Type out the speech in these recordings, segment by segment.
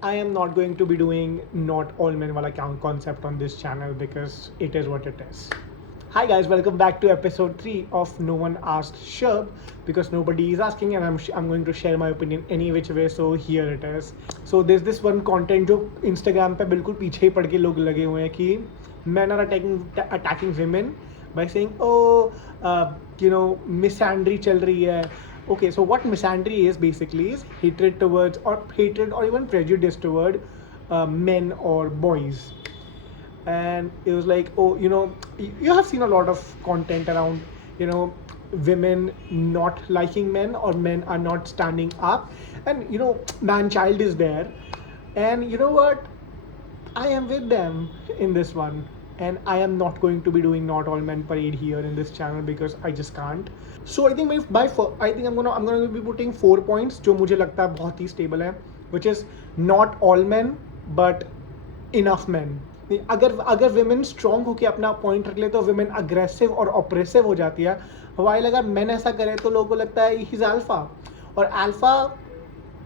I am not going to be doing not all men wala concept on this channel because it is what it is. Hi guys, welcome back to episode 3 of No One Asked Shub, because nobody is asking and I'm going to share my opinion any which way, so here it is. So there's this one content जो Instagram पे बिल्कुल पीछे ही पड़ के लोग लगे हुए हैं कि men are attacking women by saying misandry चल रही है. Okay, so what misandry is basically is hatred towards or hatred or even prejudice toward men or boys. And it was like, oh, you have seen a lot of content around, women not liking men or men are not standing up, and man child is there, and you know what, I am with them in this one, and I am not going to be doing not all men parade here in this channel because I just can't. So I think I think I'm gonna be putting 4 points जो मुझे लगता है बहुत ही stable है, which is not all men but enough men. अगर women strong होकर अपना point रख ले तो विमेन अग्रेसिव और ऑपरेसिव हो जाती है, वाइल अगर मैन ऐसा करे तो लोगों को लगता है ही इज अल्फा. और अल्फा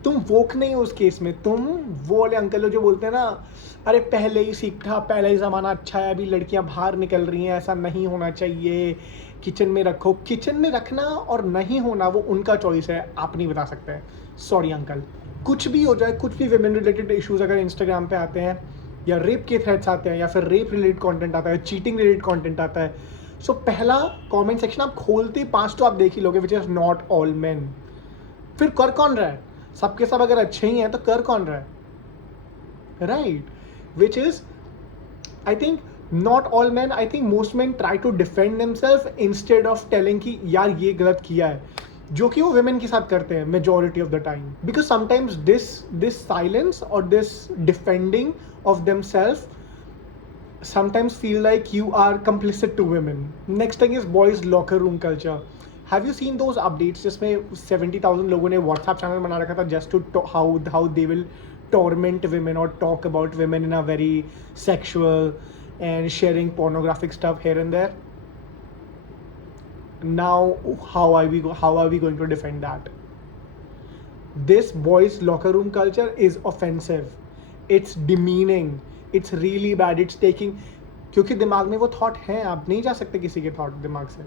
तुम वोक नहीं हो उस केस में, तुम वो वाले अंकल जो बोलते हैं ना, अरे पहले ही सीखा, पहले ही ज़माना अच्छा है, अभी लड़कियां बाहर निकल रही हैं, ऐसा नहीं होना चाहिए, किचन में रखो. किचन में रखना और नहीं होना वो उनका चॉइस है, आप नहीं बता सकते. Sorry uncle. कुछ भी हो जाए, कुछ भी विमेन रिलेटेड इश्यूज अगर इंस्टाग्राम पे आते हैं या रेप के थ्रेड्स आते हैं या फिर रेप रिलेटेड कंटेंट आता है, चीटिंग रिलेटेड कंटेंट आता है, सो पहला कमेंट सेक्शन आप खोलते 5 तो आप देख ही लोगे which is not all main. फिर कर कौन रहा है? सबके सब अगर अच्छे ही हैं तो कर कौन रहा है? Right. Which is I think not all man. I think most man try to defend themselves instead of telling कि यार ये गलत किया है, जो कि वो विमेन के साथ करते हैं majority of the time. Because sometimes this silence और this defending of themself sometimes feel like you are complicit to women. Next thing is boys locker room culture. Have you seen those updates जिसमें 70,000 लोगों ने WhatsApp channel बना रखा था just to how they will torment women or talk about women in a very sexual and sharing pornographic stuff here and there. Now how are we going to defend that? This boys locker room culture is offensive. It's demeaning. It's really bad. It's taking, क्योंकि दिमाग में वो thought है, आप नहीं जा सकते किसी के थॉट दिमाग से.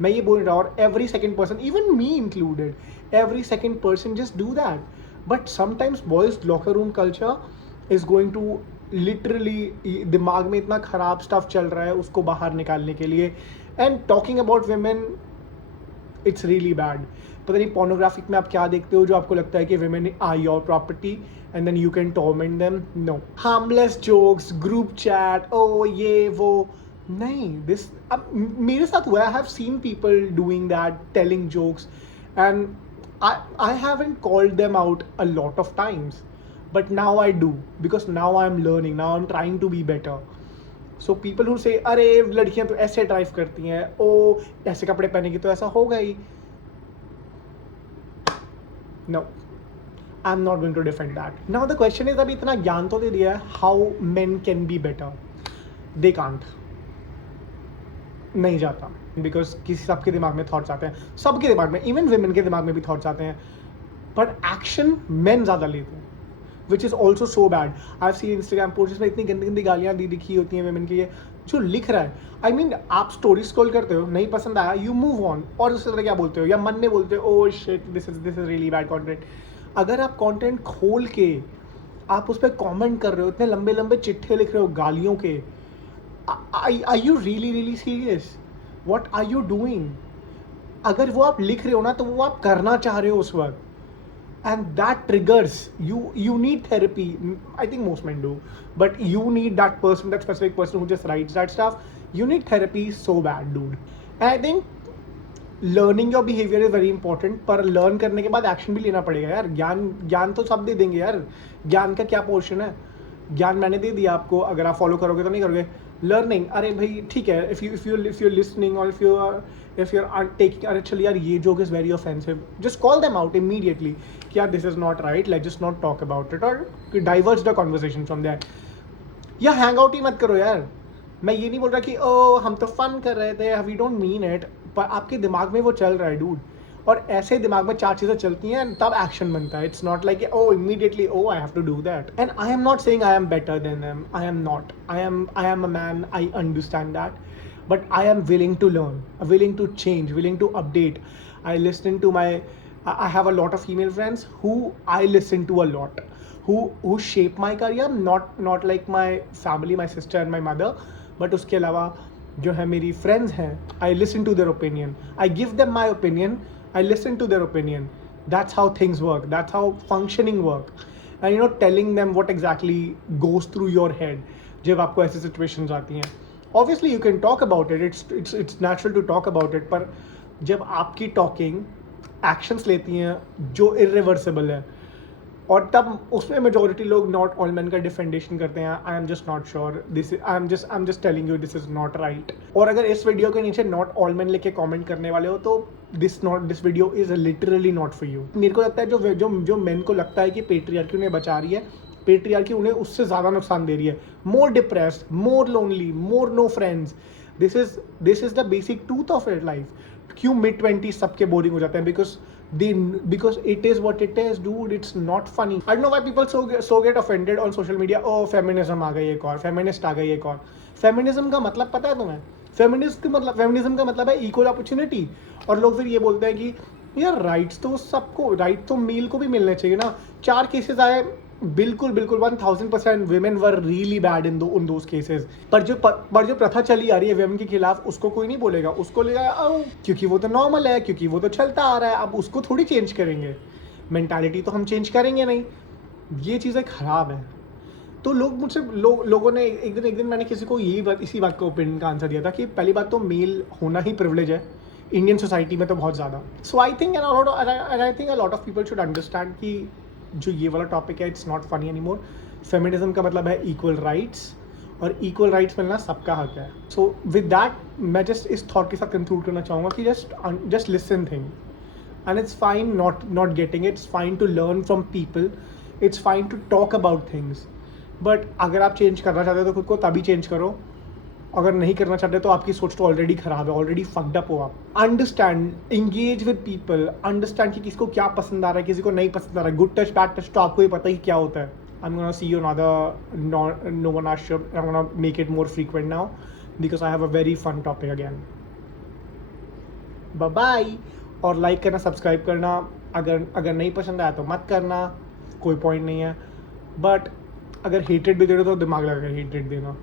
मैं ये बोल रहा हूँ, और every second person, even me included, every second person just do that. But sometimes boys locker room culture is going to literally, दिमाग में इतना खराब स्टफ चल रहा है उसको बाहर निकालने के लिए. And talking about women, it's really bad. पता नहीं पोर्नोग्राफिक में आप क्या देखते हो जो आपको लगता है कि women are your property and then you can torment them. No. Harmless jokes, group chat, oh ये वो नहीं. This अब मेरे साथ हुआ है. I have seen people doing that, telling jokes, and I haven't called them out a lot of times, but now I do because now I'm learning, now I'm trying to be better. So people who say अरे लड़कियां तो ऐसे drive करती हैं, ओ ऐसे कपड़े पहनेगी तो ऐसा होगा ही. No, I'm not going to defend that. Now the question is, अभी इतना ज्ञान तो दे दिया है, how men can be better. They can't. नहीं जाता. Because किसी सबके दिमाग में थॉट्स आते हैं, सबके दिमाग में, इवन women के दिमाग में भी थॉट्स आते हैं, but action men ज़्यादा लेते हैं, which is also so bad. I've seen Instagram posts जिसमें इतनी गंदी गंदी गालियाँ दी दिखी होती हैं women की. ये जो लिख रहा है, I mean आप स्टोरी स्क्रॉल करते हो, नहीं पसंद आया, you move on, और दूसरी तरह क्या बोलते हो, या मन में बोलते हो, oh shit, this is really bad content. अगर आप कंटेंट खोल के आप उस पर कॉमेंट कर रहे हो, इतने लंबे लंबे चिट्ठे लिख रहे हो गालियों के, are you really serious? What are you doing? अगर वो आप लिख रहे हो ना तो वो आप करना चाह रहे हो उस वक्त, and that triggers you need therapy. I think most men do, but you need that specific person who just writes that stuff. You need therapy so bad, dude. And I think learning your behaviour is very important, पर learn करने के बाद action भी लेना पड़ेगा यार. ज्ञान तो सब दे देंगे यार. ज्ञान का क्या पोर्शन है? ज्ञान मैंने दे दिया आपको, अगर आप फॉलो करोगे तो नहीं करोगे. लर्निंग, अरे भाई ठीक है, इफ यू लिसनिंग और इफ यू आर टेकिंग, अरे चल यार ये joke is very offensive, just call them out immediately कि यार this is not right, let's just not talk about it, और diverse the conversation from that. या hang out ही मत करो यार. मैं ये नहीं बोल रहा कि ओ हम तो फन कर रहे थे, वी डोंट मीन इट, पर आपके दिमाग में वो चल रहा है डूड. और ऐसे दिमाग में 4 चीज़ें चलती हैं तब एक्शन बनता है. It's not like oh immediately oh I have to do that. And I am not saying I am better than them. I am not. I am a man. I understand that. But I am willing to learn, willing to change, willing to update. I listen to I have a lot of female friends who I listen to a lot, who shape my career, not like my family, my sister and my mother, but उसके अलावा जो है मेरी friends हैं, I listen to their opinion. I give them my opinion. I listen to their opinion. That's how things work. That's how functioning work. And telling them what exactly goes through your head जब आपको ऐसी situations आती हैं. Obviously you can talk about it. It's natural to talk about it. पर जब आपकी talking actions लेती हैं जो इरिवर्सिबल है और तब उसमें मेजोरिटी लोग नॉट ऑल मैन का डिफेंडेशन करते हैं. I am just not sure. I am just telling you this is not right. और अगर इस वीडियो के नीचे नॉट ऑल मैन लेके कमेंट करने वाले हो तो this video is literally not for you. मेरे को लगता है जो मेन को लगता है कि पेट्रियार्की उन्हें बचा रही है, पेट्रियार्की उन्हें उससे ज़्यादा नुकसान दे रही है. More depressed, more lonely, more no friends. This is the basic truth of it life. क्यों मिड 20 सबके बोरिंग हो जाते हैं? because it is what it is, dude. It's not funny. I don't know why people so get offended on social media. Oh, feminism आ गई एक और, feminist आ गई एक और. Feminism का मतलब पता है तुम्हें? Feminism का मतलब है equal opportunity. और लोग फिर ये बोलते हैं कि यार राइट्स तो सबको, राइट तो मेल को भी मिलने चाहिए ना. 4 केसेस आए, बिल्कुल 1000% women were really bad in those cases. पर जो प्रथा चली आ रही है women के खिलाफ, उसको कोई नहीं बोलेगा. उसको लेगा क्योंकि वो तो नॉर्मल है, क्योंकि वो तो चलता आ रहा है. अब उसको थोड़ी चेंज करेंगे. मेंटालिटी तो हम चेंज करेंगे नहीं. ये चीज़ें खराब है. तो लोग मुझसे लोगों ने एक दिन मैंने किसी को इसी बात का ओपिनियन का आंसर दिया था कि पहली बात तो मेल होना ही प्रिविलेज है इंडियन सोसाइटी में तो बहुत ज़्यादा. So I think a lot of people should understand कि जो ये वाला टॉपिक है it's not funny any more. Feminism का मतलब है इक्वल राइट्स, और इक्वल राइट्स मिलना सबका हक है. सो विद दैट मैं जस्ट इस थॉट के साथ कंक्लूड करना चाहूँगा कि just listen thing. And it's fine not getting it. It's fine to learn from people. It's fine to talk about things. But अगर आप चेंज करना चाहते हो तो खुद को तभी चेंज करो. अगर नहीं करना चाहते तो आपकी सोच तो ऑलरेडी खराब है, ऑलरेडी फक्ड अप हो आप. Understand, engage with people, understand कि किसको क्या पसंद आ रहा है, किसी को नहीं पसंद आ रहा है. गुड टच बैड टच तो आपको ही पता ही क्या होता है. I am gonna see you another no one ashram. I am gonna make it more frequent now because I have a very fun topic again. Bye bye. और लाइक करना, subscribe करना. अगर नहीं पसंद आया तो मत करना, कोई पॉइंट नहीं है. बट अगर हेटेड भी दे रहे हो तो दिमाग लगा कर हेटेड देना.